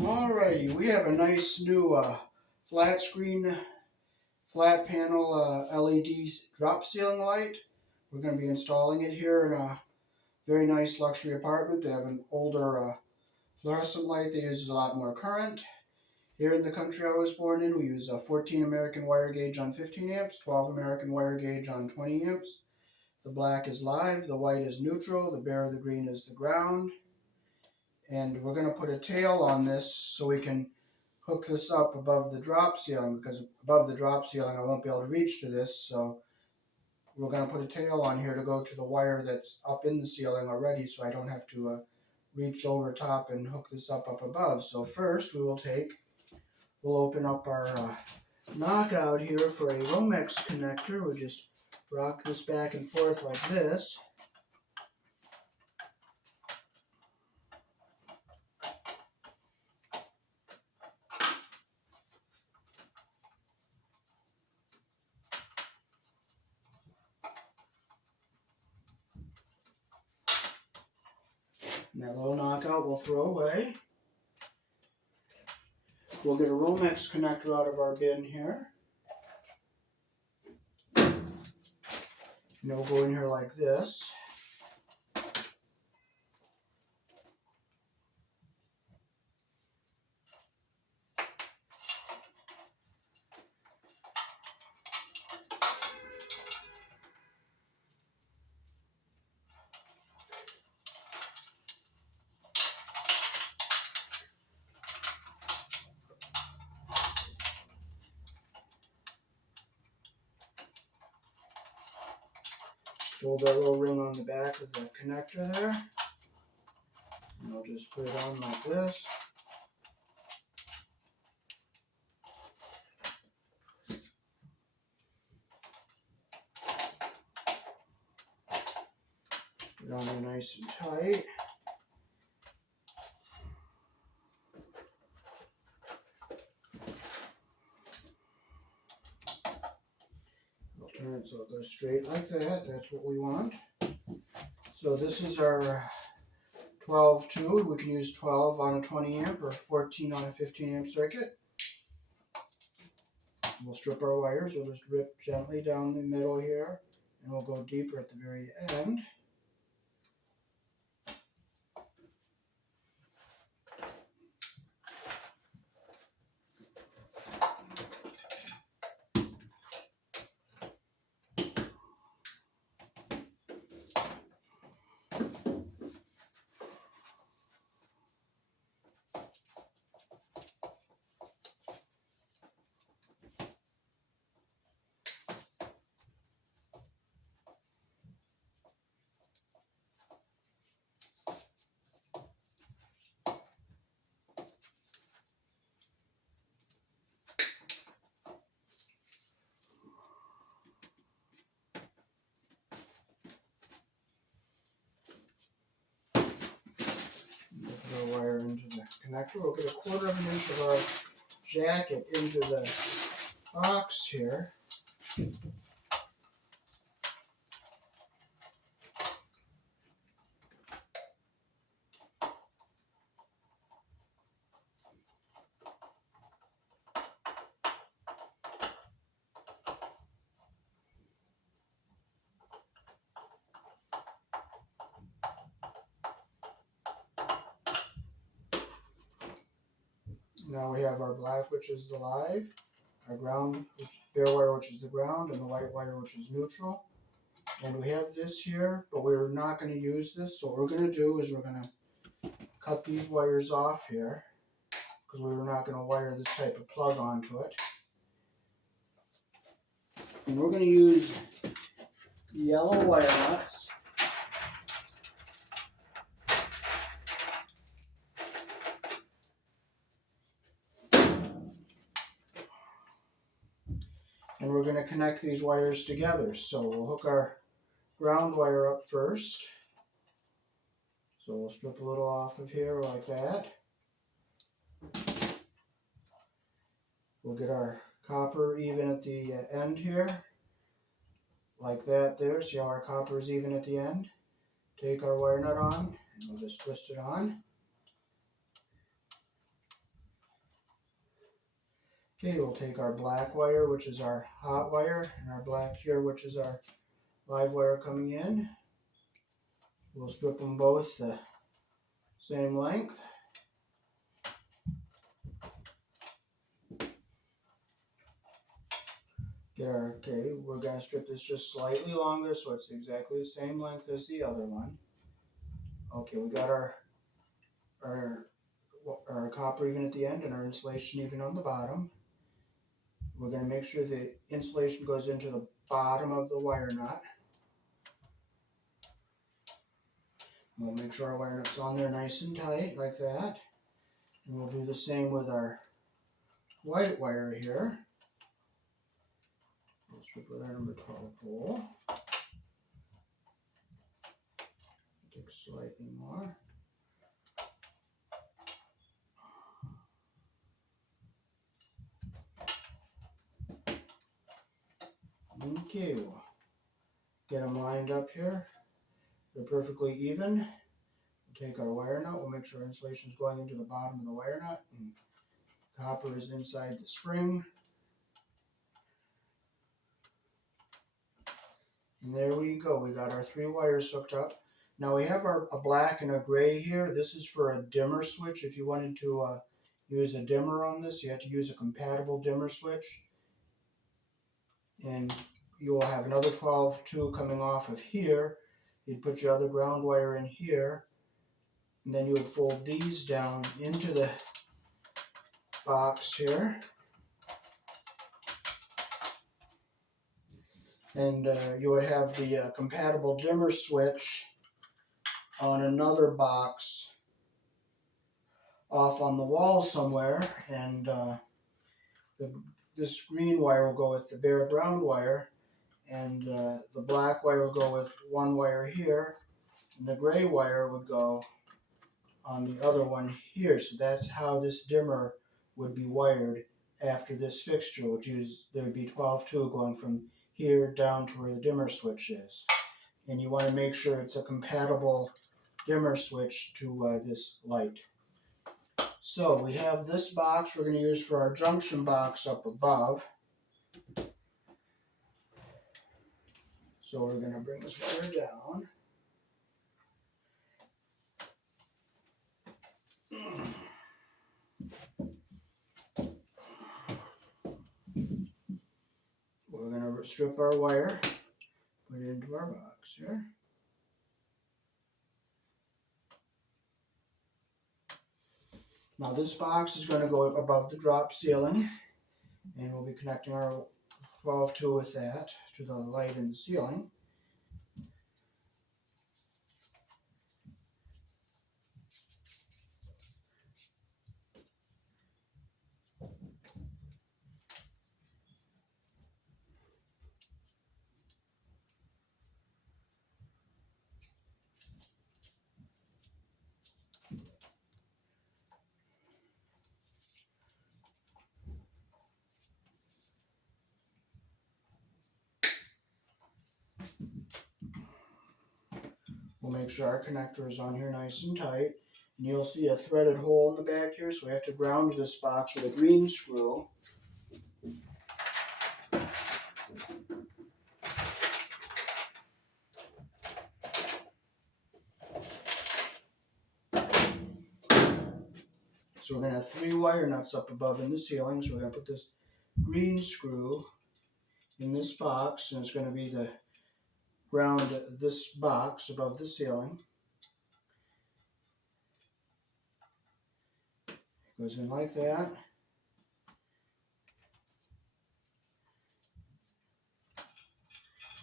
Alrighty, we have a nice new flat screen, flat panel LED drop ceiling light. We're going to be installing it here in a very nice luxury apartment. They have an older fluorescent light that uses a lot more current. Here in the country I was born in, we use a 14 American wire gauge on 15 amps, 12 American wire gauge on 20 amps. The black is live, the white is neutral, the bare of the green is the ground. And we're going to put a tail on this so we can hook this up above the drop ceiling, because above the drop ceiling I won't be able to reach to this. So we're going to put a tail on here to go to the wire that's up in the ceiling already, so I don't have to reach over top and hook this up above. So first we'll open up our knockout here for a Romex connector. We'll just rock this back and forth like this. And that little knockout we'll throw away. We'll get a Romex connector out of our bin here. And it'll go in here like this. Fold that little ring on the back of the connector there. And I'll just put it on like this. Put it on there nice and tight. Turn it so it goes straight like that. That's what we want. So this is our 12-2. We can use 12 on a 20 amp or 14 on a 15 amp circuit. We'll strip our wires. We'll just rip gently down the middle here, and we'll go deeper at the very end. Put our wire into the connector. We'll get 1/4 of an inch of our jacket into the box here. Now we have our black, which is the live, our ground, bare wire, which is the ground, and the white wire, which is neutral. And we have this here, but we're not going to use this. So what we're going to do is we're going to cut these wires off here, because we were not going to wire this type of plug onto it. And we're going to use yellow wire nuts. And we're going to connect these wires together. So we'll hook our ground wire up first. So we'll strip a little off of here like that. We'll get our copper even at the end here, like that there. See how our copper is even at the end? Take our wire nut on, and we'll just twist it on. Okay, we'll take our black wire, which is our hot wire, and our black here, which is our live wire coming in. We'll strip them both the same length. Okay, we're going to strip this just slightly longer so it's exactly the same length as the other one. Okay, we got our copper even at the end and our insulation even on the bottom. We're going to make sure the insulation goes into the bottom of the wire nut. We'll make sure our wire nut's on there nice and tight like that. And we'll do the same with our white wire here. We'll strip with our number 12 pole. Take slightly more. Okay, we'll get them lined up here. They're perfectly even. We'll take our wire nut. We'll make sure insulation is going into the bottom of the wire nut and copper is inside the spring. And there we go. We got our 3 wires hooked up. Now we have a black and a gray here. This is for a dimmer switch. If you wanted to use a dimmer on this, you have to use a compatible dimmer switch. And you will have another 12-2 coming off of here. You'd put your other ground wire in here. And then you would fold these down into the box here. And you would have the compatible dimmer switch on another box off on the wall somewhere, and this green wire will go with the bare ground wire, and the black wire will go with one wire here, and the gray wire would go on the other one here. So that's how this dimmer would be wired after this fixture, which is there would be 12-2 going from here down to where the dimmer switch is. And you want to make sure it's a compatible dimmer switch to this light. So we have this box we're going to use for our junction box up above. So we're going to bring this wire down. We're going to strip our wire, put it into our box here. Now this box is going to go above the drop ceiling, and we'll be connecting our 12-2 with that to the light in the ceiling. We'll make sure our connector is on here nice and tight. And you'll see a threaded hole in the back here, so we have to ground this box with a green screw. So we're going to have 3 wire nuts up above in the ceiling. So we're going to put this green screw in this box, and it's going to be the ground this box above the ceiling. Goes in like that.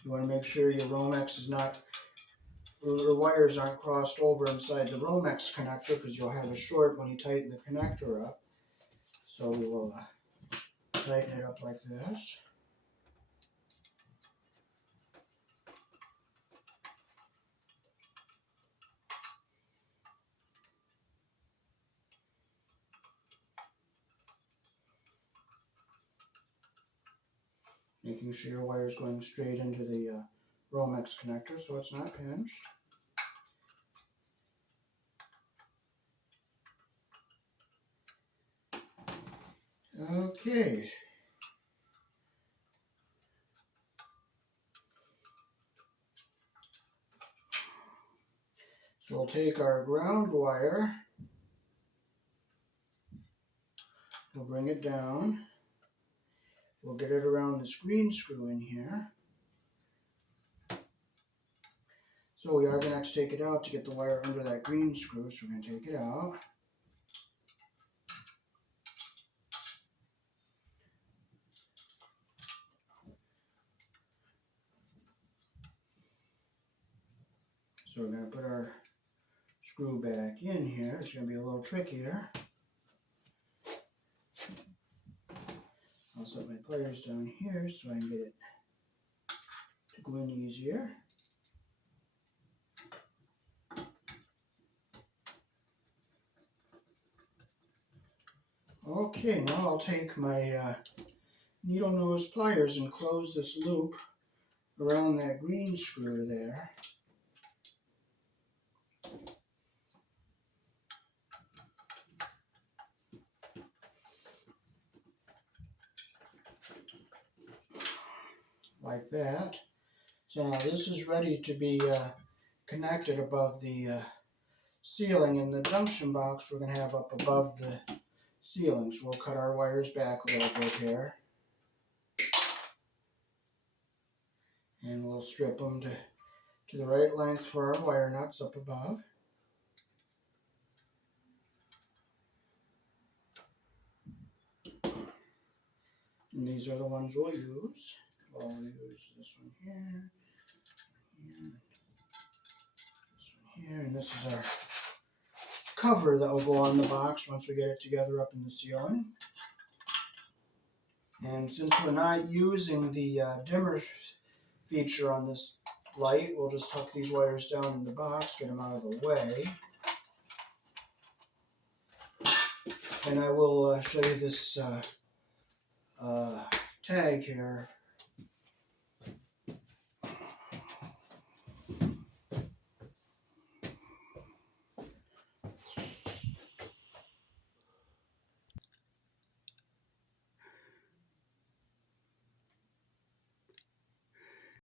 You want to make sure your Romex is not, your wires aren't crossed over inside the Romex connector, because you'll have a short when you tighten the connector up. So we will tighten it up like this. Making sure your wire is going straight into the Romex connector so it's not pinched. Okay. So we'll take our ground wire, we'll bring it down, we'll get it around this green screw in here. So we are going to have to take it out to get the wire under that green screw, so we're going to take it out. So we're going to put our screw back in here. It's going to be a little trickier. I'll set my pliers down here so I can get it to go in easier. Okay, now I'll take my needle nose pliers and close this loop around that green screw there. Like that. So now this is ready to be connected above the ceiling, and the junction box we're going to have up above the ceiling. So we'll cut our wires back a little bit here. And we'll strip them to the right length for our wire nuts up above. And these are the ones we'll use. We'll use this one here, this one here, and this is our cover that will go on the box once we get it together up in the ceiling. And since we're not using the dimmer feature on this light, we'll just tuck these wires down in the box, get them out of the way. And I will show you this tag here